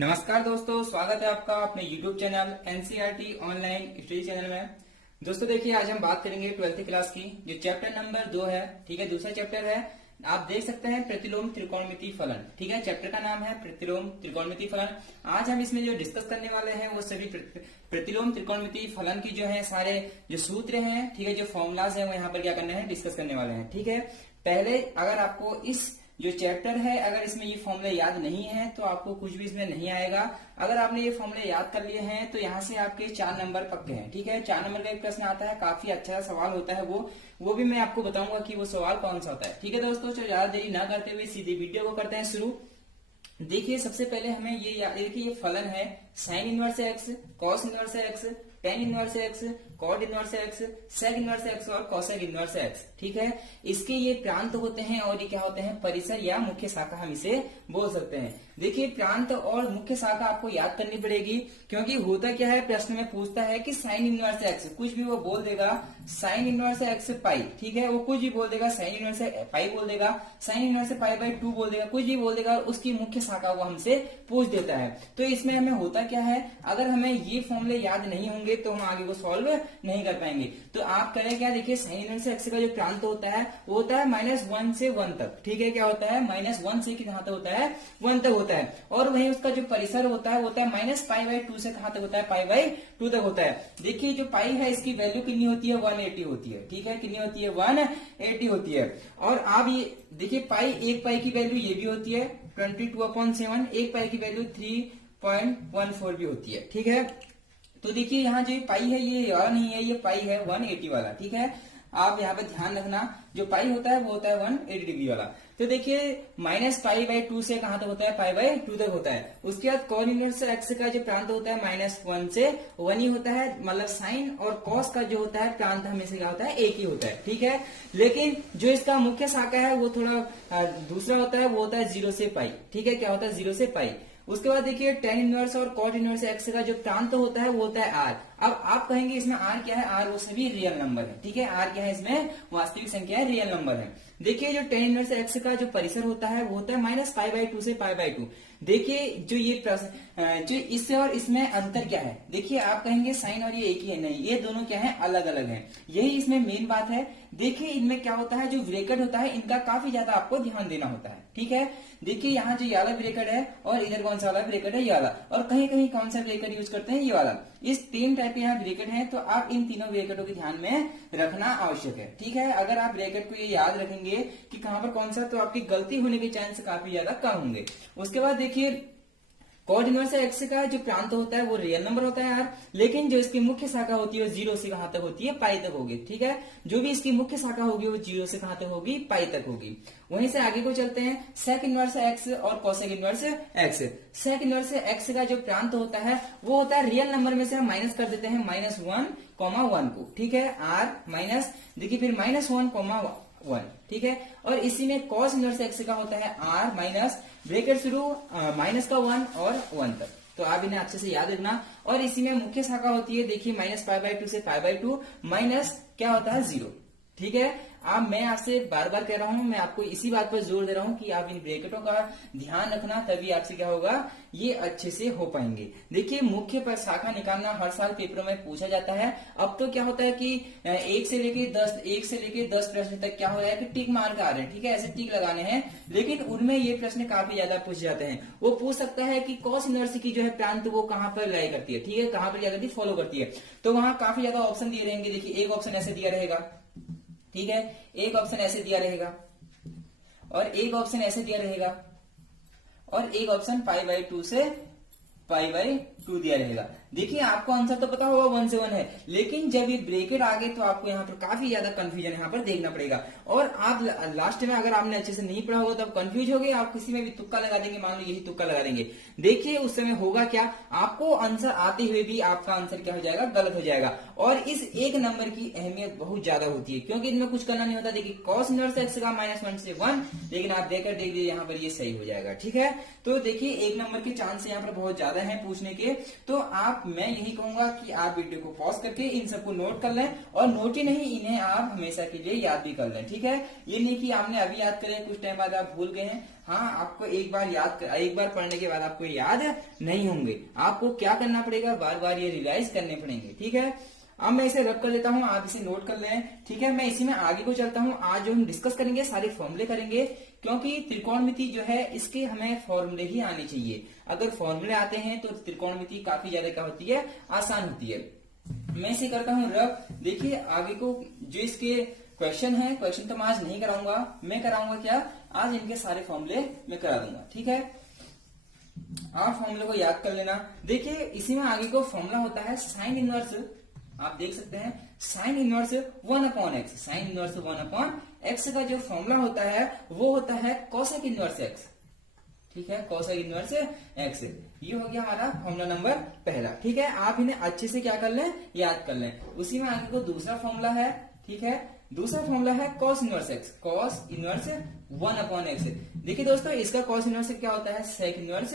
नमस्कार दोस्तों, स्वागत है आपका अपने YouTube channel NCERT online study channel में। दोस्तों देखिए, आज हम बात करेंगे 12th क्लास की, जो चैप्टर नंबर 2 है। ठीक है, दूसरा चैप्टर है, आप देख सकते हैं प्रतिलोम त्रिकोणमितीय फलन। ठीक है, चैप्टर का नाम है प्रतिलोम त्रिकोणमितीय फलन। आज हम इसमें जो डिस्कस करने वाले हैं वो सभी प्रतिलोम त्रिकोणमितीय फलन की जो है सारे जो सूत्र हैं, ठीक है, जो फॉर्मूलाज हैं वो यहाँ पर क्या करने हैं, डिस्कस करने वाले हैं। ठीक है, पहले अगर आपको इस जो चैप्टर है अगर इसमें ये फॉर्मूले याद नहीं है तो आपको कुछ भी इसमें नहीं आएगा। अगर आपने ये फॉर्मूले याद कर लिए हैं तो यहाँ से आपके 4 नंबर पक्के हैं। ठीक है, 4 नंबर का एक प्रश्न आता है, काफी अच्छा सवाल होता है वो भी मैं आपको बताऊंगा कि वो सवाल कौन सा होता है। ठीक है दोस्तों, चलो ज्यादा देरी ना करते हुए सीधे वीडियो को करते हैं शुरू। देखिए, सबसे पहले हमें ये फलन है sine inverse x, cos inverse x, tan inverse x, cot inverse x, sec inverse x और कोसेक इनवर्स एक्स। ठीक है, इसके ये प्रांत होते हैं और ये क्या होते हैं, परिसर या मुख्य शाखा हम इसे बोल सकते हैं। देखिए, प्रांत और मुख्य शाखा आपको याद करनी पड़ेगी, क्योंकि होता क्या है, प्रश्न में पूछता है कि साइन इनवर्स एक्स, कुछ भी वो बोल देगा, साइन इनवर्स एक्स पाई। ठीक है, वो कुछ भी बोल देगा, साइन इनवर्स पाई बोल देगा, साइन इनवर्स पाई बाई 2 बोल देगा, कुछ भी बोल देगा और उसकी मुख्य शाखा वो हमसे पूछ देता है। तो इसमें हमें होता क्या है, अगर हमें ये फॉर्मूले याद नहीं होंगे तो हम आगे को सॉल्व नहीं कर पाएंगे। तो आप करें क्या, देखिए साइन इनवर्स एक्स का जो प्रांत होता है वो होता है -1 से 1 तक। ठीक है, क्या होता है, -1 से कहां तक होता है, 1 तक होता है। और वहीं उसका जो परिसर होता है -π/2 से कहां तक होता है, π/2 तक होता है। देखिए, जो पाई है इसकी वैल्यू कितनी होती है, 180 होती है। ठीक है, कितनी होती है, 180 होती है। और आप ये देखिए, पाई, एक पाई की वैल्यू ये भी होती है 22/7, एक पाई की वैल्यू 3.14 भी होती है। ठीक है, तो देखिए यहाँ जो पाई है ये वाला नहीं है, ये पाई है 180 वाला। ठीक है, आप यहाँ पे ध्यान रखना, जो पाई होता है वो होता है 180 डिग्री वाला। तो देखिए, -π/2 से कहां तक होता है, π/2 तक होता है। उसके बाद कॉन इनवर्स एक्स का जो प्रांत होता है -1 से 1 ही होता है, मतलब साइन और कॉस का जो होता है प्रांत हमेशा क्या होता है, एक ही होता है। ठीक है, लेकिन जो इसका मुख्य शाखा है वो थोड़ा दूसरा होता है, वो होता है 0 से पाई। ठीक है, क्या होता है, 0 से पाई। उसके बाद देखिए, टेन इनवर्स और कॉट इनवर्स एक्स का जो प्रांत होता है वो होता है आर। अब आप कहेंगे इसमें आर क्या है, आर वो सभी रियल नंबर है। ठीक है, आर क्या है, इसमें वास्तविक संख्या है, रियल नंबर है। देखिए, जो टेन इनवर्स एक्स का जो परिसर होता है वो होता है -π/2 से π/2। देखिए, जो ये जो इससे और इसमें अंतर क्या है, देखिए आप कहेंगे साइन और ये एक ही है, नहीं, ये दोनों क्या है, अलग अलग हैं। यही इसमें मेन बात है। देखिए, इनमें क्या होता है, जो ब्रैकेट होता है इनका काफी ज्यादा आपको ध्यान देना होता है। ठीक है, देखिए यहाँ जो ये वाला ब्रैकेट है और इधर कौन सा वाला ब्रैकेट है, ये वाला, और कहीं कहीं कौन सा ब्रैकेट यूज करते हैं, ये वाला। इस 3 टाइप के यहाँ ब्रैकेट हैं, तो आप इन तीनों ब्रैकेटों के ध्यान में रखना आवश्यक है। ठीक है, अगर आप ब्रैकेट को ये याद रखेंगे कि कहां पर कौन सा, तो आपकी गलती होने के चांस काफी ज्यादा कम होंगे। उसके बाद देखिए, कॉट इनवर्स एक्स का जो प्रांत होता है वो रियल नंबर होता है यार, लेकिन जो इसकी मुख्य शाखा होती है वो 0 से कहां तक होती है, पाई तक होगी। ठीक है, जो भी इसकी मुख्य शाखा होगी वो 0 से कहां तक होगी, पाई तक होगी। वहीं से आगे को चलते हैं, सेक इनवर्स एक्स और cosec inverse x. Sec inverse x का जो प्रांत होता है वो होता है रियल नंबर में से हम माइनस कर देते हैं -1,1 को। ठीक है, आर माइनस, देखिए फिर -1,1। ठीक है, और इसी में कॉस इनवर्स एक्स का होता है आर माइनस, ब्रैकेट शुरू माइनस का 1 और 1 तक। तो आप इन्हें अच्छे से याद रखना। और इसी में मुख्य शाखा होती है, देखिए -π/2 से π/2 माइनस क्या होता है, 0। ठीक है, अब मैं आपसे बार बार कह रहा हूं, मैं आपको इसी बात पर जोर दे रहा हूं कि आप इन ब्रैकेटों का ध्यान रखना, तभी आपसे क्या होगा, ये अच्छे से हो पाएंगे। देखिए, मुख्य पर शाखा निकालना हर साल पेपरों में पूछा जाता है। अब तो क्या होता है कि 1 से लेके 10 प्रश्न तक क्या हो रहा है कि टिक मार्क आ रहे हैं। ठीक है, ऐसे टिक लगाने हैं, लेकिन उनमें ये प्रश्न काफी ज्यादा पूछे जाते हैं। वो पूछ सकता है कि कॉस इनवर्स की जो है प्रांत वो कहां पर लाई करती है। ठीक है, कहां पर जाकर फॉलो करती है, तो वहां काफी ज्यादा ऑप्शन दिए रहेंगे। देखिए, एक ऑप्शन ऐसे दिया रहेगा, ठीक है, एक ऑप्शन ऐसे दिया रहेगा, और एक ऑप्शन ऐसे दिया रहेगा, और एक ऑप्शन π/2 से π/2 दिया रहेगा। देखिए, आपको आंसर तो पता होगा 1 से 1 है, लेकिन जब ये ब्रैकेट आ गए तो आपको यहाँ पर काफी ज्यादा कंफ्यूजन यहाँ पर देखना पड़ेगा। और आप लास्ट में अगर आपने अच्छे से नहीं पढ़ा होगा तो आप कंफ्यूज हो गए, आप किसी में भी तुक्का लगा देंगे, मान लो यही तुक्का लगा देंगे। देखिए, उस समय होगा क्या, आपको आंसर आते हुए भी आपका आंसर क्या हो जाएगा, गलत हो जाएगा। और इस एक नंबर की अहमियत बहुत ज्यादा होती है, क्योंकि इनमें कुछ करना नहीं होता। देखिए, कॉस इनवर्स एक्स का -1 से 1, लेकिन आप देखकर देख लीजिए यहाँ पर ये सही हो जाएगा। ठीक है, तो देखिए, एक नंबर के चांस यहाँ पर बहुत ज्यादा है पूछने के। तो आप मैं यही कहूंगा कि आप वीडियो को पॉज करके इन सबको नोट कर लें, और नोट ही नहीं, इन्हें आप हमेशा के लिए याद भी कर लें, ठीक है। ये नहीं कि आपने अभी याद करें, कुछ टाइम बाद आप भूल गए हैं। हाँ, आपको एक बार पढ़ने के बाद आपको याद नहीं होंगे, आपको क्या करना पड़ेगा, बार बार ये रिवाइज करने पड़ेंगे, ठीक है। अब मैं इसे रब कर लेता हूँ, आप इसे नोट कर लें, ठीक है। मैं इसी में आगे को चलता हूँ। आज जो हम डिस्कस करेंगे सारे फॉर्मूले करेंगे, क्योंकि त्रिकोणमिति जो है इसके हमें फॉर्मूले ही आने चाहिए। अगर फॉर्मूले आते हैं तो त्रिकोणमिति काफी ज्यादा क्या होती है, आसान होती है। मैं इसे करता हूँ रब। देखिए आगे को जो इसके क्वेश्चन है, क्वेश्चन तो मैं आज नहीं कराऊंगा, मैं कराऊंगा क्या, आज इनके सारे फॉर्मूले मैं करा दूंगा, ठीक है। आप फॉर्मूले को याद कर लेना। देखिए इसी में आगे को फॉर्मूला होता है साइन इनवर्स, आप देख सकते हैं sine inverse 1/x। Sine inverse 1/x का जो फॉर्मूला होता है वो होता है कोसेक इनवर्स x, ठीक है, कोसेक इनवर्स x। ये हो गया हमारा फॉर्मूला नंबर पहला, ठीक है। आप इन्हें अच्छे से क्या कर लें, याद कर लें। उसी में आगे को दूसरा फॉर्मूला है, ठीक है। दूसरा फॉर्मूला है cos inverse x, cos inverse 1/x। देखिए दोस्तों इसका कॉस इनवर्स क्या होता है, सेक इनवर्स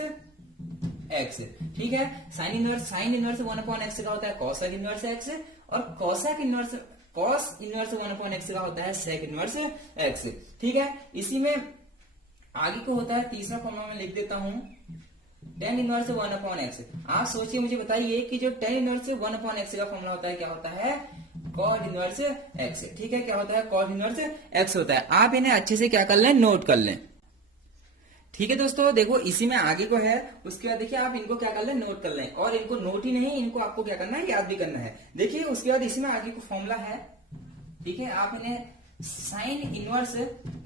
x, ठीक है। साइन इनवर्स 1/x का होता है कोसेक इनवर्स x, और cosec inverse cos inverse 1/x का होता है सेक इनवर्स x, ठीक है। इसी में आगे को होता है तीसरा फॉर्मूला में लिख देता हूं tan इनवर्स 1/x। आप सोचिए, मुझे बताइए कि जो tan इनवर्स 1/x का फॉर्मूला होता है क्या होता है, cos इनवर्स x, ठीक है। क्या होता है, cos इनवर्स x होता है। आप इन्हें अच्छे से क्या कर लें, नोट कर लें, ठीक है दोस्तों। देखो इसी में आगे को है, उसके बाद देखिए आप इनको क्या कर लें, नोट कर लें, और इनको नोट ही नहीं, इनको आपको क्या करना है, याद भी करना है। देखिए उसके बाद इसी में आगे को फॉर्मूला है, ठीक है। आप इन्हें साइन इनवर्स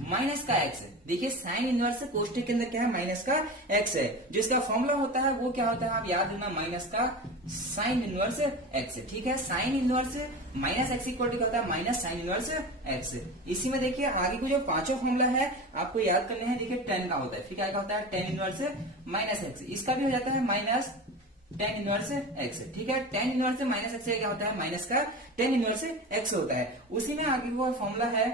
माइनस का x, देखिए साइन इनवर्स कोष्ठक के अंदर क्या है, माइनस का x है। जो इसका फॉर्मूला होता है वो क्या होता है, आप याद रखना, माइनस का साइन इनवर्स x, ठीक है। Sine inverse minus x equal to क्या होता है, माइनस साइन इनवर्स x। इसी में देखिए आगे को जो पांचों फॉर्मूला है आपको याद करने हैं। देखिए 10 का होता है, फिर क्या होता है, tan इनवर्स माइनस x, इसका भी हो जाता है माइनस tan इनवर्स x, ठीक है। tan इनवर्स माइनस x क्या होता है, माइनस का tan इनवर्स x होता है। उसी में आगे वो फॉर्मूला है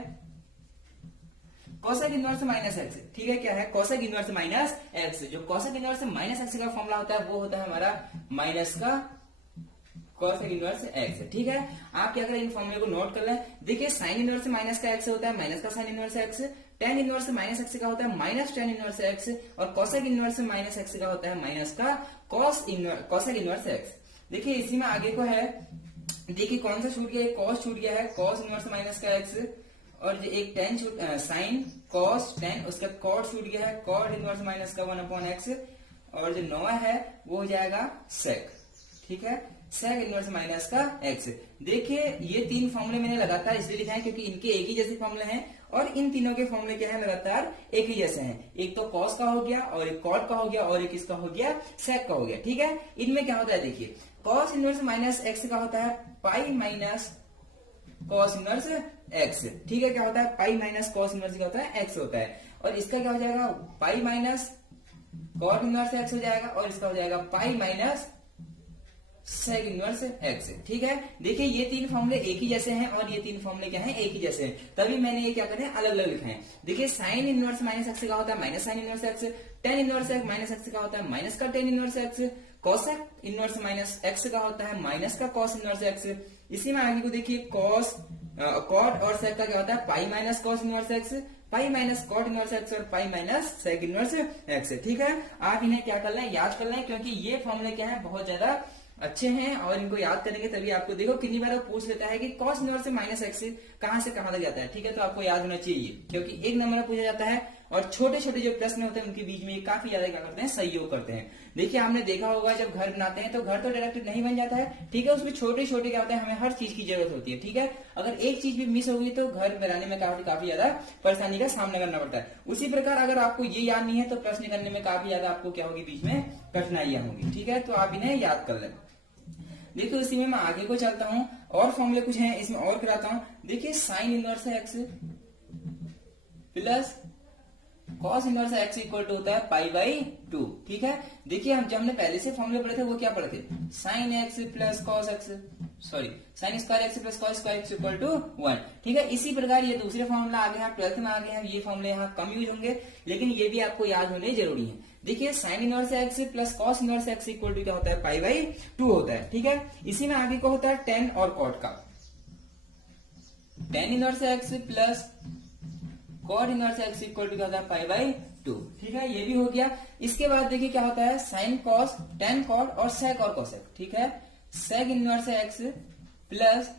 कोसेक इनवर्स माइनस x, ठीक है। क्या है, कोसेक इनवर्स माइनस x। जो कोसेक इनवर्स माइनस x का फॉर्मूला होता है वो होता है हमारा माइनस का कोसेक इनवर्स x, ठीक है। आप क्या करें, इन फॉर्मूले को नोट कर लें। देखिए साइन इनवर्स माइनस का x होता है माइनस का sine inverse x, tan inverse minus x का होता है माइनस tan इनवर्स x, और कोसेक इनवर्स माइनस x का होता है माइनस का कोसेक इनवर्स x। देखिए इसी में आगे को है, देखिए कौन सा छूट गया है, कॉस छूट गया है, कॉस इनवर्स माइनस का x, और जो एक tan साइन कॉस tan, उसका कॉट छूट गया है, कॉट इनवर्स माइनस का 1/x, और जो 9 है वो हो जाएगा सेक, ठीक है, सेक इनवर्स माइनस का x। देखिए ये तीन फॉर्मूले मैंने लगातार इसलिए लिखा है क्योंकि इनके एक ही जैसे फॉर्मूले हैं, और इन तीनों के फॉर्मूले क्या है, लगातार एक ही जैसे हैं। एक तो कॉस का हो गया, और एक कॉट का हो गया, और एक इसका हो गया सेक का हो गया, ठीक है। इनमें क्या होता है, देखिए कॉस इनवर्स माइनस x का होता है pi minus cos inverse x, ठीक है। क्या होता है, पाई माइनस कॉस इनवर्स क्या होता है, x होता है। और इसका क्या हो जाएगा, pi minus cot inverse x हो जाएगा, और इसका हो जाएगा pi minus sec inverse x, ठीक है। देखिए ये तीन फॉर्मूले एक ही जैसे हैं, और ये तीन फॉर्मूले क्या हैं, एक ही जैसे हैं, तभी मैंने ये क्या करें, अलग अलग लिखे हैं। देखिए साइन इनवर्स माइनस x का होता है minus sine inverse x, tan inverse minus x का होता है माइनस का tan inverse x, cosec inverse minus x का होता है माइनस का cos इनवर्स x। इसी में आगे को देखिए कॉस कॉट और सेक का क्या होता है, pi minus cos inverse x, pi minus cot inverse x, और pi minus sec inverse x, ठीक है। आप इन्हें क्या कर लें, याद कर लें, क्योंकि ये फॉर्मूले क्या है, बहुत ज्यादा अच्छे हैं, और इनको याद करेंगे तभी आपको, देखो कितनी बार वो पूछ लेता है कि कॉस इनवर्स से माइनस एक्स कहां से कहां तक जाता है, ठीक है। तो आपको याद होना चाहिए, क्योंकि एक नंबर में पूछा जाता है, और छोटे छोटे जो प्रश्न होते हैं उनके बीच में काफी ज्यादा क्या करते हैं, सहयोग करते हैं। देखिए आपने देखा होगा जब घर बनाते हैं तो घर तो डायरेक्ट नहीं बन जाता है, ठीक है। उसमें छोटे छोटे क्या होता है, हमें हर चीज की जरूरत होती है, ठीक है। अगर एक चीज भी मिस होगी तो घर बनाने में काफी ज्यादा परेशानी का सामना करना पड़ता है। उसी प्रकार अगर आपको ये याद नहीं है तो प्रश्न करने में काफी ज्यादा आपको क्या होगी, बीच में कठिनाइयां होंगी, ठीक है। तो आप इन्हें याद कर लें। देखिए इसी में मैं आगे को चलता हूं, और फॉर्मूले कुछ हैं इसमें और कराता हूं। देखिए sine inverse x plus cos inverse x equal to होता है पाई बाई 2। ठीक है, देखिए हम जब हमने पहले से फॉर्मूले पढ़े थे वो क्या पढ़े थे, sine x plus cos x, sorry sine square x plus cos square x equal to 1। ठीक है, इसी प्रकार ये दूसरे फॉर्मूला आ गए हैं, 12th में आ गए हैं, ये फॉर्मूले यहाँ कम यूज होंगे लेकिन ये भी आपको याद होने जरूरी है। देखिए sine inverse x plus cos inverse x equal to क्या होता है, पाई बाई 2 होता है। ठीक है, इसी में आगे को होता है टेन और कॉट का, tan inverse x plus cot inverse x equal to क्या होता है, पाई बाई 2। ठीक है, ये भी हो गया। इसके बाद देखिए क्या होता है, साइन कॉस, टेन कॉट और सेक और कोसेक। ठीक है, sec inverse x plus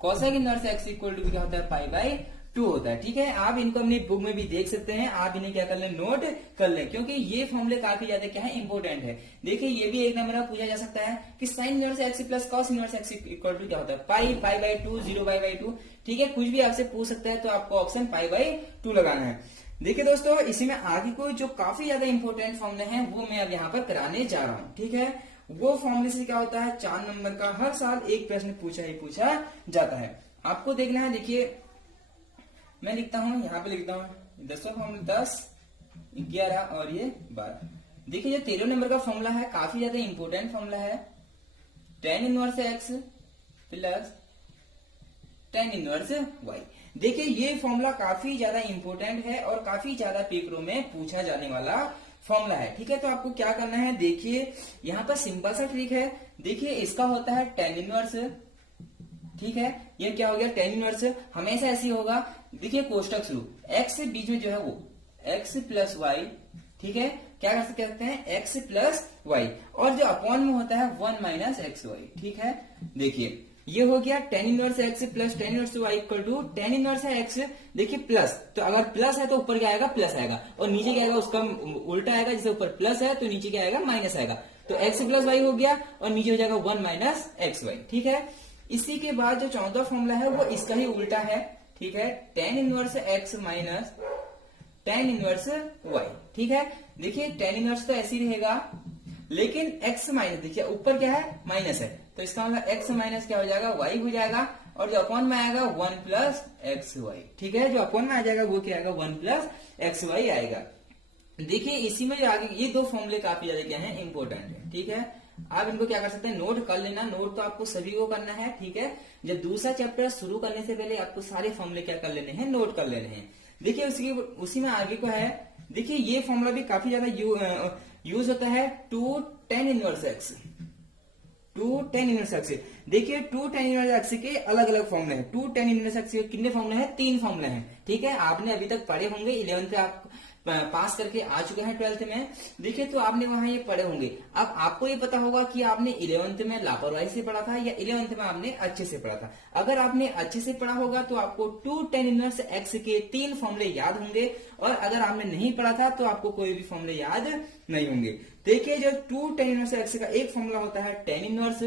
cosec inverse x equal to क्या होता है, पाई बाई 2 होता है। ठीक है, आप इनको अपनी बुक में भी देख सकते हैं, आप इन्हें क्या कर लें, नोट कर लें, क्योंकि ये फॉर्मूले काफी ज्यादा क्या है, इंपॉर्टेंट है। देखिए ये भी एक नंबर पूछा जा सकता है कि sine inverse x plus cos inverse x equal to क्या होता है, पाई बाई 2, 0 पाई बाई 2। ठीक है, कुछ भी आपसे पूछ सकता है तो आपको ऑप्शन पाई बाई 2 लगाना है। देखिए दोस्तों, इसी में आगे कोई जो काफी ज्यादा इंपॉर्टेंट फॉर्मूले हैं वो मैं अब यहाँ पर कराने जा रहा हूँ। ठीक है, वो फॉर्मूले से क्या होता है, 4 नंबर का हर साल एक प्रश्न पूछा ही पूछा जाता है। आपको देखना है, देखिए मैं लिखता हूँ, यहाँ पे लिखता हूँ 10 फॉर्मूला, 10, 11 और ये 12। देखिए जो 13 नंबर का फॉर्मूला है काफी ज्यादा इंपॉर्टेंट फॉर्मूला है, tan inverse x plus tan inverse y. देखिए ये फॉर्मूला काफी ज्यादा इंपॉर्टेंट है और काफी ज्यादा पेपरों में पूछा जाने वाला फॉर्मूला है। ठीक है, तो आपको क्या करना है, देखिए यहाँ पर सिंपल सा ट्रिक है। देखिए इसका होता है टेन इनवर्स, ठीक है, ये क्या हो गया, टेन इनवर्स हमेशा ऐसी होगा। देखिए कोष्टक शुरू, एक्स से बीच में जो है वो एक्स प्लस वाई। ठीक है, क्या कर सकते हैं, एक्स प्लस वाई, और जो अपॉन में होता है 1 माइनस एक्स वाई। ठीक है, देखिए ये हो गया tan inverse x plus tan inverse y equal to tan inverse है एक्स। देखिए प्लस, तो अगर प्लस है तो ऊपर क्या आएगा, प्लस आएगा, और नीचे क्या आएगा, उसका उल्टा आएगा, जैसे ऊपर प्लस है तो नीचे क्या आएगा, माइनस आएगा। तो एक्स प्लस वाई हो गया और नीचे हो जाएगा 1 माइनस एक्स वाई। ठीक है, इसी के बाद जो 14वां फॉर्मूला है वो इसका ही उल्टा है। ठीक है, tan inverse x minus tan inverse y. ठीक है, देखिए टेन इनवर्स तो ऐसे ही रहेगा, लेकिन x माइनस, देखिए ऊपर क्या है, माइनस है, तो इसका मतलब x माइनस क्या हो जाएगा, y हो जाएगा, और जो अपॉन में आएगा 1 प्लस एक्स वाई। ठीक है, जो अपॉन में आ जाएगा वो क्या आएगा, 1 प्लस एक्स वाई आएगा। देखिए इसी में जो आगे ये दो फॉर्मूले काफी ज्यादा क्या है, इंपॉर्टेंट है। ठीक है, आप इनको क्या कर सकते हैं, नोट कर लेना, नोट तो आपको सभी को करना है। ठीक है, जब दूसरा चैप्टर शुरू करने से पहले आपको सारे फॉर्मूले क्या कर लेने हैं, नोट कर लेने हैं। देखिए उसी में आगे को है, देखिए ये फॉर्मूला भी काफी ज्यादा यूज होता है, 2 tan inverse x, 2 tan inverse x. देखिए 2 टेन इनवर्स एक्स के अलग अलग फॉर्मूले हैं। 2 टेन इनवर्स एक्स के कितने फॉर्मूले हैं, 3 फॉर्मूले हैं। ठीक है, आपने अभी तक पढ़े होंगे, 11th पे आप पास करके आ चुके हैं 12th में। देखिए तो आपने वहां ये पढ़े होंगे। अब आपको ये पता होगा कि आपने 11th में लापरवाही से पढ़ा था या 11th में आपने अच्छे से पढ़ा था। अगर आपने अच्छे से पढ़ा होगा तो आपको 2 टेन इनवर्स एक्स के 3 फॉर्मूले याद होंगे, और अगर आपने नहीं पढ़ा था तो आपको कोई भी फॉर्मूले याद नहीं होंगे। देखिए जो 2 टेन इनवर्स एक्स का एक फॉर्मूला होता है टेन इनवर्स,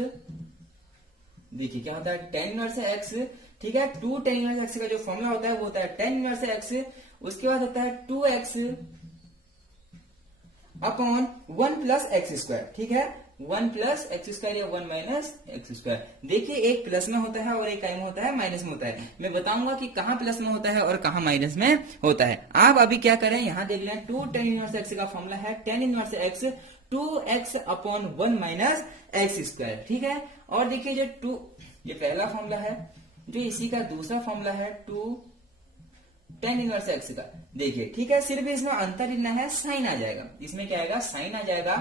देखिए क्या होता है, टेन इनवर्स एक्स। ठीक है, 2 टेन इनवर्स एक्स का जो फॉर्मूला होता है वो होता है टेन इनवर्स एक्स। उसके बाद होता है 2x upon 1 plus x square. ठीक है, 1 प्लस एक्स स्क्वायर या 1 माइनस एक्स स्क्वायर। देखिए एक प्लस में होता है और एक क्या में होता है, माइनस में होता है। मैं बताऊंगा कि कहां प्लस में होता है और कहां माइनस में होता है। आप अभी क्या करें, यहां देख लें, 2 टेन इनवर्स एक्स का फॉर्मूला है tan inverse x 2x upon 1 minus x square. ठीक है, और देखिए जो 2, ये पहला फॉर्मूला है, जो इसी का दूसरा फॉर्मूला है 2 टेन इनवर्स एक्स का। देखिए ठीक है, सिर्फ इसमें अंतर इतना है, साइन आ जाएगा, इसमें क्या आएगा, साइन आ जाएगा,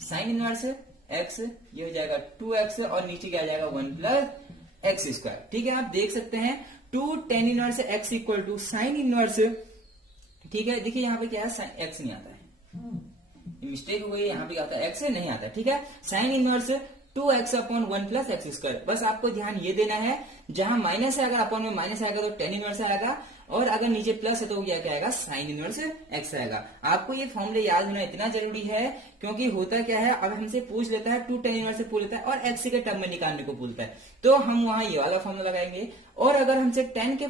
साइन इनवर्स एक्स, ये हो जाएगा 2x, और नीचे क्या आ जाएगा 1 प्लस एक्स स्क्वायर। ठीक है, आप देख सकते हैं 2 tan inverse x equal to sine inverse. ठीक है, देखिए यहाँ पे क्या है, एक्स नहीं आता है, मिस्टेक हो गई, यहाँ पे आता है एक्स नहीं आता है। ठीक है, sine inverse 2x upon 1 plus x square. बस आपको ध्यान ये देना है, जहां माइनस है अगर अपॉन में माइनस आएगा तो टेन इनवर्स आएगा, और अगर नीचे प्लस है तो क्या क्या आएगा, साइन इनवर्स एक्स आएगा। आपको ये फॉर्मूले याद होना इतना जरूरी है, क्योंकि होता क्या है, अब हमसे पूछ लेता है 2 टेन इनवर्स से पूछ लेता है और एक्स के टर्म में निकालने को बोलता है, तो हम वहां ये वाला फॉर्मूला लगाएंगे, और अगर हमसे 10 के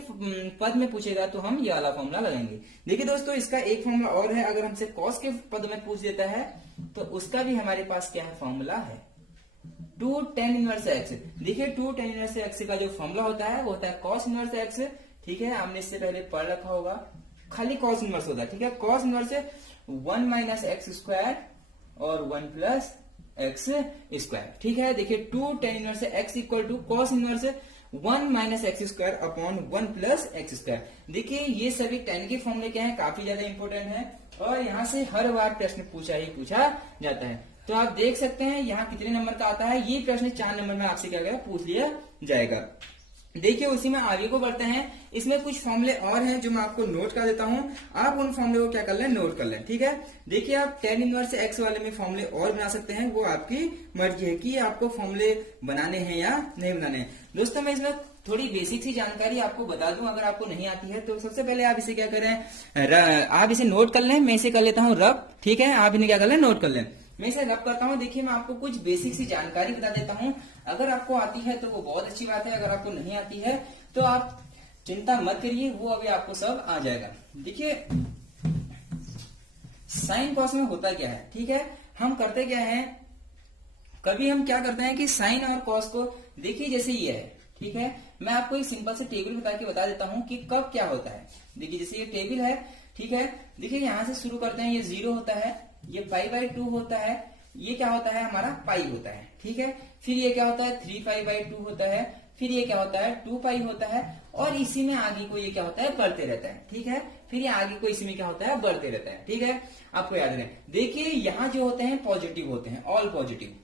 पद में पूछेगा तो हम ये वाला फॉर्मूला लगाएंगे। देखिए दोस्तों, इसका एक फॉर्मूला और है, अगर हमसे कॉस के पद में पूछ देता है तो उसका भी हमारे पास क्या है, फॉर्मूला है 2 टेन इनवर्स एक्स। देखिए 2 टेन इनवर्स एक्स का जो फॉर्मूला होता है वो होता है कॉस इनवर्स एक्स। ठीक है, आपने इससे पहले पढ़ रखा होगा, खाली कॉस इनवर्स होता है, ठीक है। Cos inverse 1 minus x square और 1 प्लस एक्स स्क्वायर, ठीक है। देखिए 2 tan inverse x equal to cos inverse 1 minus x square upon 1 plus x square. देखिए ये सभी tan के फॉर्मूले क्या है, काफी ज्यादा इंपॉर्टेंट है और यहाँ से हर बार प्रश्न पूछा जाता है। तो आप देख सकते हैं यहाँ कितने नंबर का आता है, ये प्रश्न 4 नंबर में आपसे क्या करेगा, पूछ लिया जाएगा। देखिए उसी में आगे को बढ़ते हैं। इसमें कुछ फॉर्मूले और हैं जो मैं आपको नोट कर देता हूं, आप उन फॉर्मूले को क्या कर लें, नोट कर लें, ठीक है। देखिए आप tan इनवर्स x वाले में फॉर्मूले और बना सकते हैं, वो आपकी मर्जी है कि आपको फॉर्मूले बनाने हैं या नहीं बनाने हैं। दोस्तों मैं इसमें थोड़ी बेसिक सी जानकारी आपको बता दूं, अगर आपको नहीं आती है तो सबसे पहले आप इसे क्या करें, आप इसे नोट कर लें। मैं इसे कर लेता हूँ रब, ठीक है। आप इन्हें क्या कर लें, नोट कर लें। मैं इसे रब करता हूँ। देखिए मैं आपको कुछ बेसिक सी जानकारी बता देता हूँ, अगर आपको आती है तो वो बहुत अच्छी बात है, अगर आपको नहीं आती है तो आप चिंता मत करिए, वो अभी आपको सब आ जाएगा। देखिए साइन कॉस में होता क्या है, ठीक है। हम करते क्या है, कभी हम क्या करते हैं कि साइन और कॉस को, देखिए जैसे ये है, ठीक है। मैं आपको एक सिंपल से टेबल बता देता हूँ कि कब क्या होता है। देखिए जैसे ये टेबल है, ठीक है। देखिए यहां से शुरू करते हैं, ये 0 होता है, ये π/2 होता है, ये क्या होता है हमारा पाई होता है, ठीक है। फिर ये क्या होता है 3π/2 होता है, फिर ये क्या होता है 2π होता है और इसी में आगे को ये क्या होता है, बढ़ते रहता है, ठीक है। फिर ये आगे को इसी में क्या होता है, बढ़ते रहता है, ठीक है। आपको याद रहे, देखिए यहाँ जो होते हैं पॉजिटिव होते हैं, ऑल पॉजिटिव,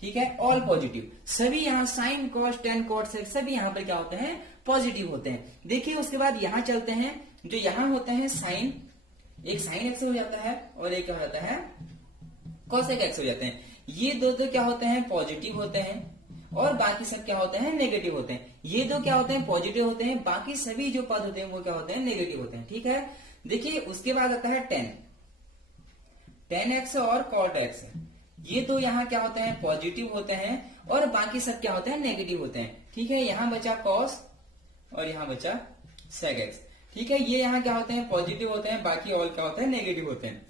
ठीक है, ऑल पॉजिटिव। सभी यहाँ sine cos tan cot sec सभी यहाँ पर क्या होते हैं, पॉजिटिव होते हैं। देखिए उसके बाद यहाँ चलते हैं, जो यहाँ होते हैं साइन, एक साइन एक्स हो जाता है और एक क्या होता है कॉसेक एक्स हो जाते हैं। ये दो क्या होते हैं, पॉजिटिव होते हैं और बाकी सब क्या होते हैं, नेगेटिव होते हैं। ये दो क्या होते हैं, पॉजिटिव होते हैं, बाकी सभी जो पद होते हैं वो क्या होते हैं, नेगेटिव होते हैं, ठीक है। देखिए उसके बाद आता है टेन एक्स और कॉट एक्स, ये दो यहाँ क्या होते हैं, पॉजिटिव होते हैं और बाकी सब क्या होते हैं, नेगेटिव होते हैं, ठीक है। यहाँ बचा कॉस और यहाँ बचा सेक एक्स, ठीक है। ये यहाँ क्या होते हैं, पॉजिटिव होते हैं, बाकी ऑल क्या होते हैं, नेगेटिव होते हैं।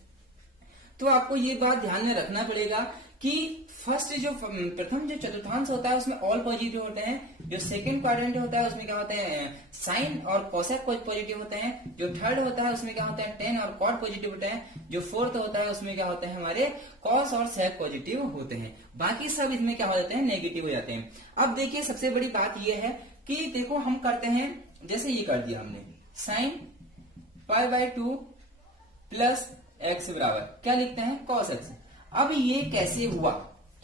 तो आपको ये बात ध्यान में रखना पड़ेगा कि फर्स्ट जो प्रथम जो चतुर्थांश होता है उसमें ऑल पॉजिटिव होते हैं, जो सेकंड क्वाड्रेंट होता है उसमें क्या होते हैं, साइन और कोसेक पॉजिटिव होते हैं, जो थर्ड होता है उसमें क्या होता है, टेन और कॉट पॉजिटिव होते हैं, जो फोर्थ होता है उसमें क्या होते हैं, हमारे कॉस और सेक पॉजिटिव होते हैं, बाकी सब इसमें क्या हो जाते हैं, नेगेटिव हो जाते हैं। अब देखिए सबसे बड़ी बात यह है कि देखो हम करते हैं, जैसे ये कर दिया हमने साइन π/2 प्लस एक्स बराबर क्या लिखते हैं, कॉस एक्स। अब ये कैसे हुआ,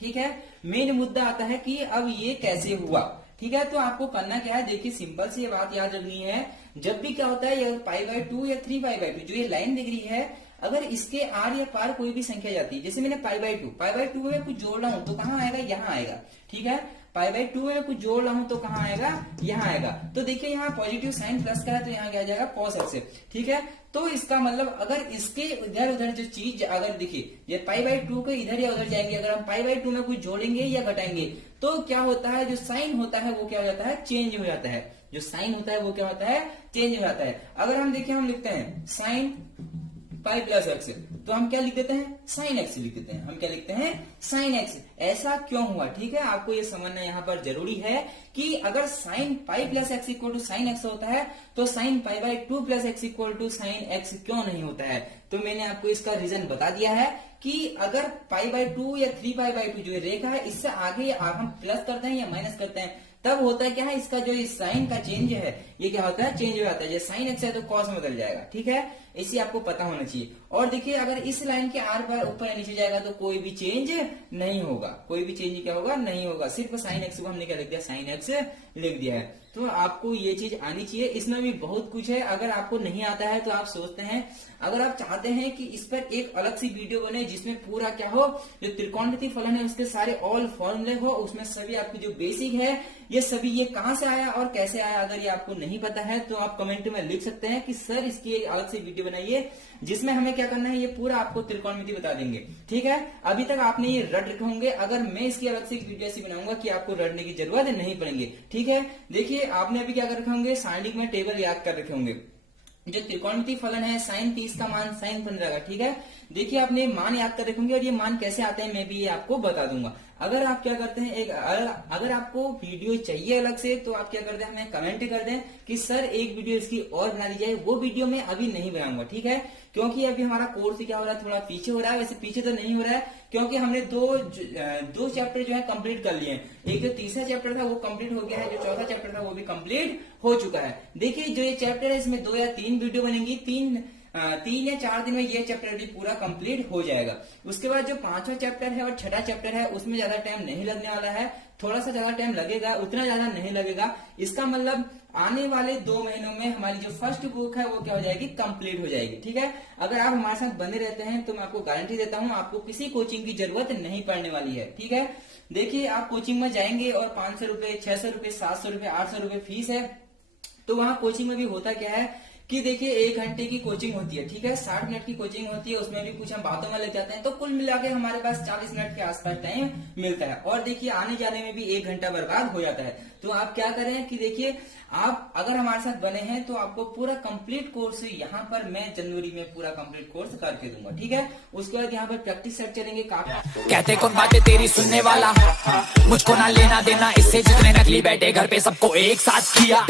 ठीक है, मेन मुद्दा आता है कि अब ये कैसे हुआ, ठीक है। तो आपको करना क्या है, देखिए सिंपल सी बात याद रखनी है, जब भी क्या होता है ये π/2 या 3π/2 जो ये लाइन दिख रही है, अगर इसके आर या पार कोई भी संख्या जाती है, जैसे मैंने π/2 में कुछ जोड़ रहा हूं तो कहाँ आएगा, यहाँ आएगा, ठीक है। π/2 में कुछ जोड़ रहा हूं तो कहाँ आएगा, यहाँ आएगा। तो देखिए यहाँ पॉजिटिव साइन प्लस का है तो यहाँ क्या आ जाएगा, कॉस एक्स, ठीक है। तो इसका मतलब अगर इसके इधर उधर जो चीज अगर देखिए ये π/2 के इधर या उधर जाएंगे, अगर हम π/2 में कुछ जोड़ेंगे या घटाएंगे तो क्या होता है, जो साइन होता है वो क्या हो जाता है, चेंज हो जाता है, जो साइन होता है वो क्या होता है, चेंज हो जाता है। अगर हम देखिए हम लिखते हैं साइन पाई प्लस एक्स, तो हम क्या लिख देते हैं, साइन एक्स लिख देते हैं, हम क्या लिखते हैं, साइन एक्स। ऐसा क्यों हुआ, ठीक है, आपको ये समझना यहाँ पर जरूरी है कि अगर sine pi plus x equal to sine x होता है तो sine π/2 plus x equal to sine x क्यों नहीं होता है। तो मैंने आपको इसका रीजन बता दिया है कि अगर π/2 या 3π/2 जो रेखा है इससे आगे हम प्लस करते हैं या माइनस करते हैं तब होता है क्या है, इसका जो साइन का चेंज है ये क्या होता है, चेंज हो जाता है। जैसे साइन एक्स है तो कॉस में बदल जाएगा, ठीक है, इसी आपको पता होना चाहिए। और देखिए अगर इस लाइन के आर पर ऊपर या नीचे जाएगा तो कोई भी चेंज नहीं होगा, कोई भी चेंज क्या होगा, नहीं होगा। सिर्फ साइन एक्स को हमने क्या लिख दिया, साइन एक्स लिख दिया है। तो आपको ये चीज आनी चाहिए, इसमें भी बहुत कुछ है। अगर आपको नहीं आता है तो आप सोचते हैं, अगर आप चाहते हैं कि इस पर एक अलग सी वीडियो बने जिसमें पूरा क्या हो, जो त्रिकोणमितीय फलन है उसके सारे ऑल फॉर्मूले हो, उसमें सभी आपकी जो बेसिक है ये सभी, ये कहां से आया और कैसे आया, अगर ये आपको नहीं पता है तो आप कमेंट में लिख सकते हैं कि सर इसकी एक अलग से वीडियो बनाइए जिसमें हमें क्या करना है, ये पूरा आपको त्रिकोणमिति बता देंगे, ठीक है। अभी तक आपने ये रट रखे होंगे, अगर मैं इसकी अलग से एक वीडियो ऐसी बनाऊंगा कि आपको रटने की जरूरत नहीं पड़ेगी, ठीक है। देखिए आपने अभी क्या कर रखे होंगे, सारणिक में टेबल याद कर रखे होंगे, जो त्रिकोणमितीय फलन है साइन 30 का मान साइन 15 का, ठीक है। देखिए आपने मान याद कर रखेंगे और ये मान कैसे आते हैं मैं भी ये आपको बता दूंगा। अगर आप क्या करते हैं, अगर आपको वीडियो चाहिए अलग से, तो आप क्या करते हैं, हमें कमेंट कर दें कि सर एक वीडियो इसकी और बना दी जाए। वो वीडियो मैं अभी नहीं बनाऊंगा, ठीक है, क्योंकि अभी हमारा कोर्स क्या हो रहा है, थोड़ा पीछे हो रहा है। वैसे पीछे तो नहीं हो रहा है, क्योंकि हमने दो चैप्टर जो है कंप्लीट कर लिए हैं। एक जो तीसरा चैप्टर था वो कंप्लीट हो गया है, जो चौथा चैप्टर था वो भी कंप्लीट हो चुका है। देखिए जो ये चैप्टर है इसमें 2 या 3 वीडियो बनेंगी, 3 या 4 दिन में ये चैप्टर भी पूरा कंप्लीट हो जाएगा। उसके बाद जो 5वां चैप्टर है और 6ठा चैप्टर है उसमें ज्यादा टाइम नहीं लगने वाला है, थोड़ा सा ज्यादा टाइम लगेगा, उतना ज्यादा नहीं लगेगा। इसका मतलब आने वाले 2 महीनों में हमारी जो फर्स्ट बुक है वो क्या हो जाएगी, कंप्लीट हो जाएगी, ठीक है। अगर आप हमारे साथ बने रहते हैं तो मैं आपको गारंटी देता हूँ आपको किसी कोचिंग की जरूरत नहीं पड़ने वाली है, ठीक है। देखिए आप कोचिंग में जाएंगे और 500 रुपए, 600 रुपए, 700 रुपए, 800 रुपए फीस है, तो वहां कोचिंग में भी होता क्या है कि देखिए 1 घंटे की कोचिंग होती है, ठीक है, 60 मिनट की कोचिंग होती है, उसमें भी कुछ हम बातों में लग जाते हैं, तो कुल मिला के हमारे पास 40 मिनट के आसपास टाइम मिलता है। और देखिए आने जाने में भी 1 घंटा बर्बाद हो जाता है। तो आप क्या करें कि देखिए आप अगर हमारे साथ बने हैं तो आपको पूरा कंप्लीट कोर्स यहाँ पर मैं जनवरी में पूरा कंप्लीट कोर्स करके दूंगा, ठीक है। उसके बाद यहाँ पर प्रैक्टिस सेट चलेंगे। कहते कौन बातें तेरी सुनने वाला, मुझको ना लेना देना इससे, जितने नकली बैठे घर पे सबको एक साथ किया।